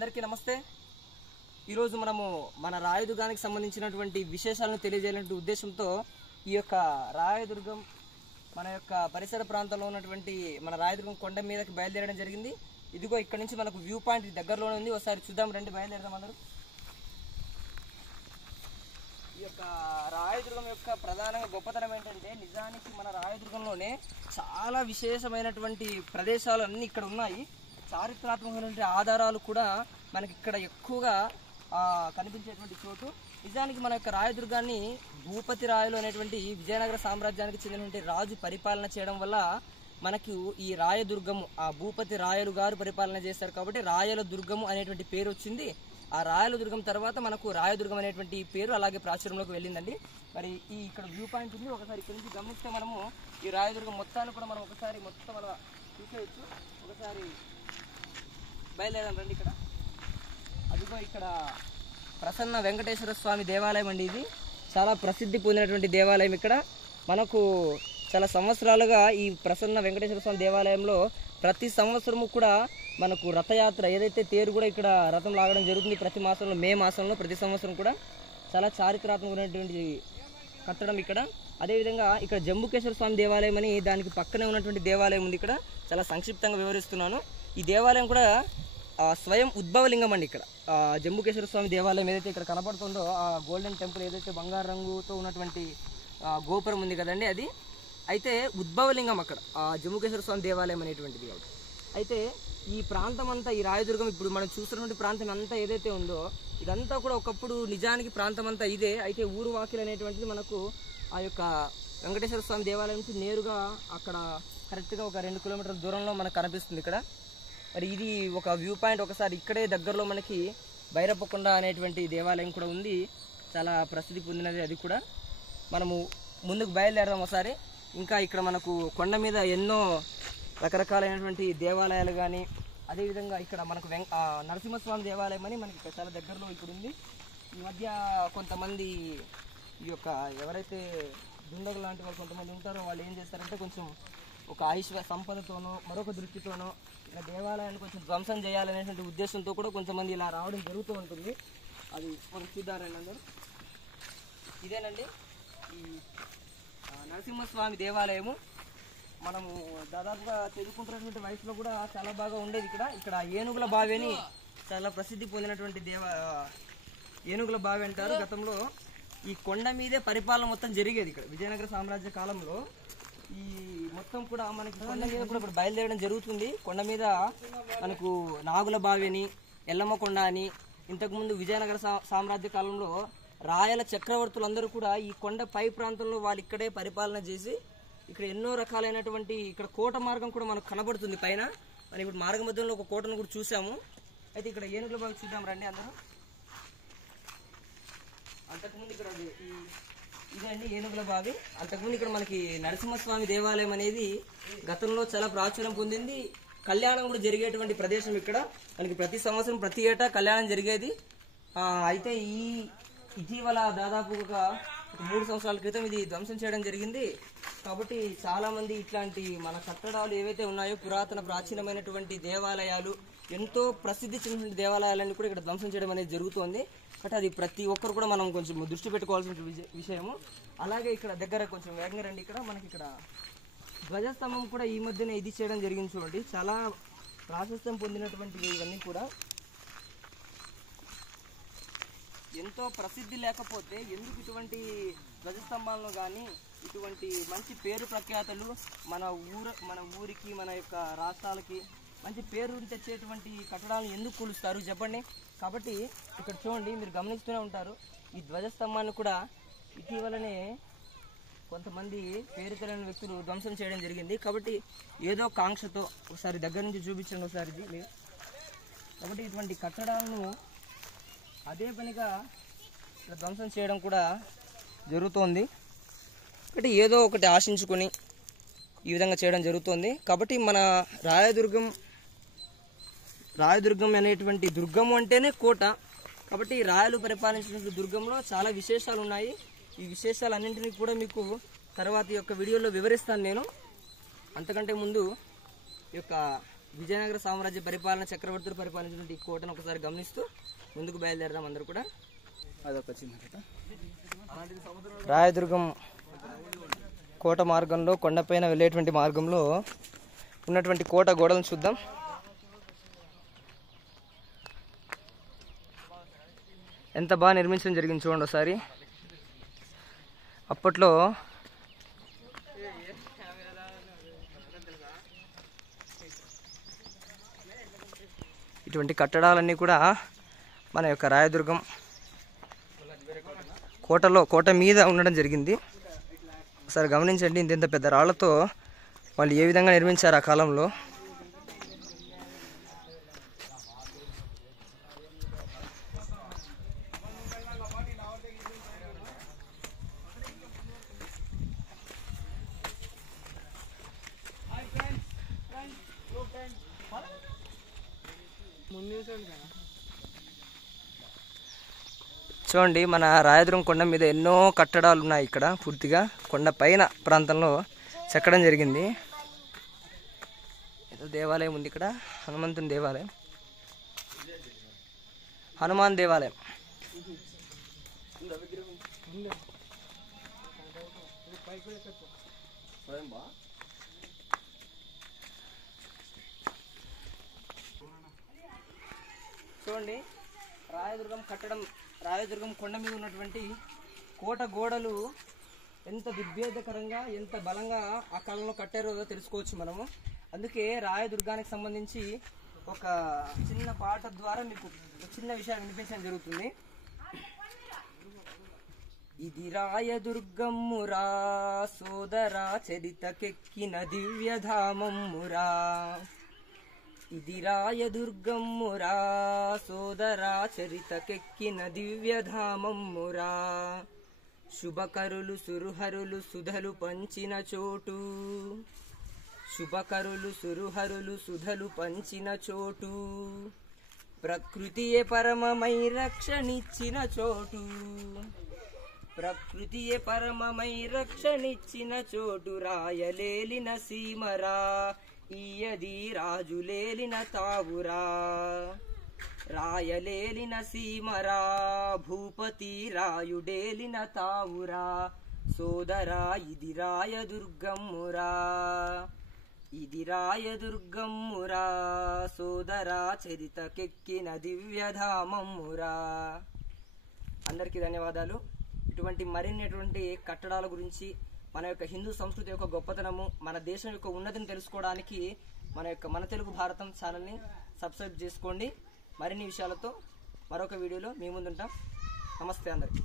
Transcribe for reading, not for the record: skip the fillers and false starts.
అందరికీ నమస్తే। ఈరోజు మనము మన రాయదుర్గానికి సంబంధించినటువంటి విశేషాలను తెలియజేయాలనే ఉద్దేశంతో ఈ యొక్క రాయదుర్గం మన యొక్క పరిసర ప్రాంతంలో ఉన్నటువంటి మన రాయదుర్గం కొండ మీదకి బయలుదేరడం జరిగింది। ఇదిగో ఇక్కడ నుంచి మనకు వ్యూ పాయింట్ దగ్గరలోనే ఉంది, ఒకసారి చూద్దాం రండి, బయలుదేరదాం అందరూ। ఈ యొక్క రాయదుర్గం యొక్క ప్రధానంగా గొప్పతనం ఏంటంటే నిజానికి మన రాయదుర్గంలోనే చాలా విశేషమైనటువంటి ప్రదేశాలు అన్నీ ఇక్కడ ఉన్నాయి। చారిత్రాత్మకమైనటువంటి ఆధారాలు కూడా మనకి ఇక్కడ ఎక్కువగా కనిపించేటువంటి చోటు। నిజానికి మన యొక్క రాయదుర్గాన్ని భూపతి రాయలు అనేటువంటి విజయనగర సామ్రాజ్యానికి చెందినటువంటి రాజు పరిపాలన చేయడం వల్ల మనకు ఈ రాయదుర్గము ఆ భూపతి రాయలు గారు పరిపాలన చేశారు కాబట్టి రాయల దుర్గము అనేటువంటి పేరు వచ్చింది। ఆ రాయల దుర్గం తర్వాత మనకు రాయదుర్గం అనేటువంటి పేరు అలాగే ప్రాచుర్యంలోకి వెళ్ళిందండి। మరి ఈ ఇక్కడ వ్యూ పాయింట్ ఉంది, ఒకసారి ఇక్కడ నుంచి గమనిస్తే మనము ఈ రాయదుర్గం మొత్తాన్ని కూడా మనం ఒకసారి మొత్తం అలా చూసేయచ్చు। ఒకసారి బయలుదేరాం రండి। ఇక్కడ అదిగో ఇక్కడ ప్రసన్న వెంకటేశ్వర స్వామి దేవాలయం అండి, ఇది చాలా ప్రసిద్ధి పొందినటువంటి దేవాలయం। ఇక్కడ మనకు చాలా సంవత్సరాలుగా ఈ ప్రసన్న వెంకటేశ్వర స్వామి దేవాలయంలో ప్రతి సంవత్సరము కూడా మనకు రథయాత్ర ఏదైతే తేరు కూడా ఇక్కడ రథం లాగడం జరుగుతుంది ప్రతి మాసంలో, మే మాసంలో ప్రతి సంవత్సరం కూడా చాలా చారిత్రాత్మకమైనటువంటి కట్టడం ఇక్కడ। అదేవిధంగా ఇక్కడ జంబుకేశ్వర స్వామి దేవాలయం అని దానికి పక్కనే ఉన్నటువంటి దేవాలయం ఉంది, ఇక్కడ చాలా సంక్షిప్తంగా వివరిస్తున్నాను। ఈ దేవాలయం కూడా స్వయం ఉద్భవలింగం అండి। ఇక్కడ జంబుకేశ్వర స్వామి దేవాలయం ఏదైతే ఇక్కడ కనపడుతుందో ఆ గోల్డెన్ టెంపుల్ ఏదైతే బంగారు రంగుతో ఉన్నటువంటి గోపురం ఉంది కదండి, అది అయితే ఉద్భవలింగం అక్కడ జంబుకేశ్వర స్వామి దేవాలయం అనేటువంటిది। అయితే ఈ ప్రాంతం అంతా ఈ రాయదుర్గం ఇప్పుడు మనం చూస్తున్నటువంటి ప్రాంతం అంతా ఏదైతే ఉందో ఇదంతా కూడా ఒకప్పుడు నిజానికి ప్రాంతం అంతా ఇదే। అయితే ఊరు వాకిలు అనేటువంటిది మనకు ఆ యొక్క వెంకటేశ్వర స్వామి దేవాలయం నుంచి నేరుగా అక్కడ కరెక్ట్గా ఒక 2 కిలోమీటర్ల దూరంలో మనకు కనిపిస్తుంది ఇక్కడ। మరి ఇది ఒక వ్యూ పాయింట్, ఒకసారి ఇక్కడే దగ్గరలో మనకి భైరప్పకొండ అనేటువంటి దేవాలయం కూడా ఉంది, చాలా ప్రసిద్ధి పొందినది అది కూడా। మనము ముందుకు బయలుదేరదాం ఒకసారి। ఇంకా ఇక్కడ మనకు కొండ మీద ఎన్నో రకరకాలైనటువంటి దేవాలయాలు కానీ అదేవిధంగా ఇక్కడ మనకు నరసింహస్వామి దేవాలయం అని మనకి ఇక్కడ చాలా దగ్గరలో ఇక్కడ ఉంది। ఈ మధ్య కొంతమంది ఈ యొక్క ఎవరైతే దుండగులు లాంటి వాళ్ళు కొంతమంది ఉంటారో వాళ్ళు ఏం చేస్తారంటే కొంచెం ఒక సంపదతోనో మరొక దృష్టితోనో ఇలా దేవాలయాన్ని కొంచెం ధ్వంసం చేయాలనేటువంటి ఉద్దేశంతో కూడా కొంతమంది ఇలా రావడం జరుగుతూ ఉంటుంది। అది మనం చూద్దారండి అందరూ। ఇదేనండి ఈ నరసింహస్వామి దేవాలయము। మనము దాదాపుగా చదువుకుంటున్నటువంటి వయసులో కూడా చాలా బాగా ఉండేది ఇక్కడ ఏనుగుల బావి అని చాలా ప్రసిద్ధి పొందినటువంటి ఏనుగుల బావి అంటారు। గతంలో ఈ కొండ మీదే పరిపాలన మొత్తం జరిగేది ఇక్కడ విజయనగర సామ్రాజ్య కాలంలో। ఈ మొత్తం కూడా మనకి కొండ మీద కూడా ఇప్పుడు బయలుదేరడం జరుగుతుంది। కొండ మీద మనకు నాగుల బావి అని ఎల్లమ్మ కొండ అని ఇంతకుముందు విజయనగర సామ్రాజ్య కాలంలో రాయల చక్రవర్తులందరూ కూడా ఈ కొండ పై ప్రాంతంలో వాళ్ళు ఇక్కడే పరిపాలన చేసి ఇక్కడ ఎన్నో రకాలైనటువంటి ఇక్కడ కోట మార్గం కూడా మనకు కనబడుతుంది పైన। మనం ఇప్పుడు మార్గ మధ్యంలో ఒక కోటను కూడా చూసాము। అయితే ఇక్కడ ఏనుగుల బావి చూద్దాం రండి అందరూ। అంతకుముందు ఇక్కడ ఇదే అండి ఏనుగుల బావి। అంతకుముందు ఇక్కడ మనకి నరసింహస్వామి దేవాలయం అనేది గతంలో చాలా ప్రాచుర్యం పొందింది, కళ్యాణం కూడా జరిగేటువంటి ప్రదేశం ఇక్కడ మనకి ప్రతి సంవత్సరం ప్రతి ఏటా కళ్యాణం జరిగేది। అయితే ఇటీవల దాదాపు ఒక 3 సంవత్సరాల క్రితం ఇది ధ్వంసం చేయడం జరిగింది కాబట్టి చాలా మంది ఇట్లాంటి మన కట్టడాలు ఏవైతే ఉన్నాయో పురాతన ప్రాచీనమైనటువంటి దేవాలయాలు ఎంతో ప్రసిద్ధి చెందిన దేవాలయాలన్నీ కూడా ఇక్కడ ధ్వంసం చేయడం అనేది జరుగుతోంది। బట్ అది ప్రతి ఒక్కరు కూడా మనం కొంచెం దృష్టి పెట్టుకోవాల్సిన విషయము। అలాగే ఇక్కడ దగ్గర కొంచెం వేగంగా రండి, ఇక్కడ మనకి ఇక్కడ ధ్వజస్తంభం కూడా ఈ మధ్యనే ఇది చేయడం జరిగింది చూడండి, చాలా ప్రాశస్త్యం పొందినటువంటి ఇవన్నీ కూడా ఎంతో ప్రసిద్ధి లేకపోతే ఎందుకు ఇటువంటి ధ్వజస్తంభాలను కానీ ఇటువంటి మంచి పేరు ప్రఖ్యాతలు మన ఊరికి మన యొక్క రాష్ట్రాలకి మంచి పేరు తెచ్చేటువంటి కట్టడాలను ఎందుకు కూలుస్తారు చెప్పండి। కాబట్టి ఇక్కడ చూడండి, మీరు గమనిస్తూనే ఉంటారు ఈ ధ్వజస్తంభాన్ని కూడా ఇటీవలనే కొంతమంది పేరు తెలియని వ్యక్తులు ధ్వంసం చేయడం జరిగింది కాబట్టి ఏదో కాంక్షతో ఒకసారి దగ్గర నుంచి చూపించండి ఒకసారి ఇది। కాబట్టి ఇటువంటి కట్టడాలను అదే పనిగా ధ్వంసం చేయడం కూడా జరుగుతోంది కాబట్టి ఏదో ఒకటి ఆశించుకొని ఈ విధంగా చేయడం జరుగుతోంది। కాబట్టి మన రాయదుర్గం అనేటువంటి దుర్గం అంటేనే కోట కాబట్టి రాయలు పరిపాలించినటువంటి దుర్గంలో చాలా విశేషాలు ఉన్నాయి। ఈ విశేషాలన్నింటినీ కూడా మీకు తర్వాత యొక్క వీడియోలో వివరిస్తాను నేను। అంతకంటే ముందు ఈ యొక్క విజయనగర సామ్రాజ్య పరిపాలన చక్రవర్తులు పరిపాలించినటువంటి ఈ కోటను ఒకసారి గమనిస్తూ ముందుకు బయలుదేరదాం అందరూ కూడా. అదొక చిన్న కథ. రాయదుర్గం కోట మార్గంలో కొండపైన వెళ్ళేటువంటి మార్గంలో ఉన్నటువంటి కోట గోడలను చూద్దాం. ఎంత బాగా నిర్మించడం జరిగింది చూడండి ఒకసారి. అప్పట్లో ఇటువంటి కట్టడాలన్నీ కూడా మన యొక్క రాయదుర్గం కోట మీద ఉండడం జరిగింది. ఒకసారి గమనించండి, ఇంత పెద్ద రాళ్లతో వాళ్ళు ఏ విధంగా నిర్మించారు ఆ కాలంలో. చూడండి, మన రాయదుర్గం కొండ మీద ఎన్నో కట్టడాలు ఉన్నాయి. ఇక్కడ పూర్తిగా కొండ పైన ప్రాంతంలో చెక్కడం జరిగింది. ఏదో దేవాలయం ఉంది ఇక్కడ, హనుమంతుని దేవాలయం, హనుమాన్ దేవాలయం. చూడండి, రాయదుర్గం కొండ మీద ఉన్నటువంటి కోట గోడలు ఎంత దిగ్భేదకరంగా ఎంత బలంగా ఆ కాలంలో కట్టారో తెలుసుకోవచ్చు మనము. అందుకే రాయదుర్గానికి సంబంధించి ఒక చిన్న పాట ద్వారా మీకు చిన్న విషయాన్ని వినిపించడం జరుగుతుంది. ఇది రాయదుర్గమ్మురా సోదరా చరితకెక్కిన దివ్యధామమ్మురా. ఇది రాయదుర్గమ్మురా సోదరా చరితకెక్కిన దివ్యధామమ్మురా. శుభకరులు సురుహరులు సుధలు పంచిన చోటు, శుభకరులు సురుహరులు సుధలు పంచిన చోటు, ప్రకృతియే పరమమై రక్షణిచ్చిన చోటు, ప్రకృతియే పరమమై రక్షణిచ్చిన చోటు. రాయలేలిన సీమరా ఈయది రాజులేలిన తావురా. రాయలేలిన సీమరా భూపతి రాయుడేలిన తావురా. సోదరా ఇది రాయదుర్గమ్మురా, ఇది రాయదుర్గమ్మురా సోదరా చరితకెక్కిన దివ్యధామమ్మురా. అందరికీ ధన్యవాదాలు. ఇటువంటి మరిన్నటువంటి కట్టడాల గురించి, మన యొక్క హిందూ సంస్కృతి యొక్క గొప్పతనము, మన దేశం యొక్క ఉన్నతిని తెలుసుకోవడానికి మన తెలుగు భారతం ఛానల్ని సబ్స్క్రైబ్ చేసుకోండి. మరిన్ని విషయాలతో మరొక వీడియోలో మీ ముందుంటాం. నమస్తే అందరికీ.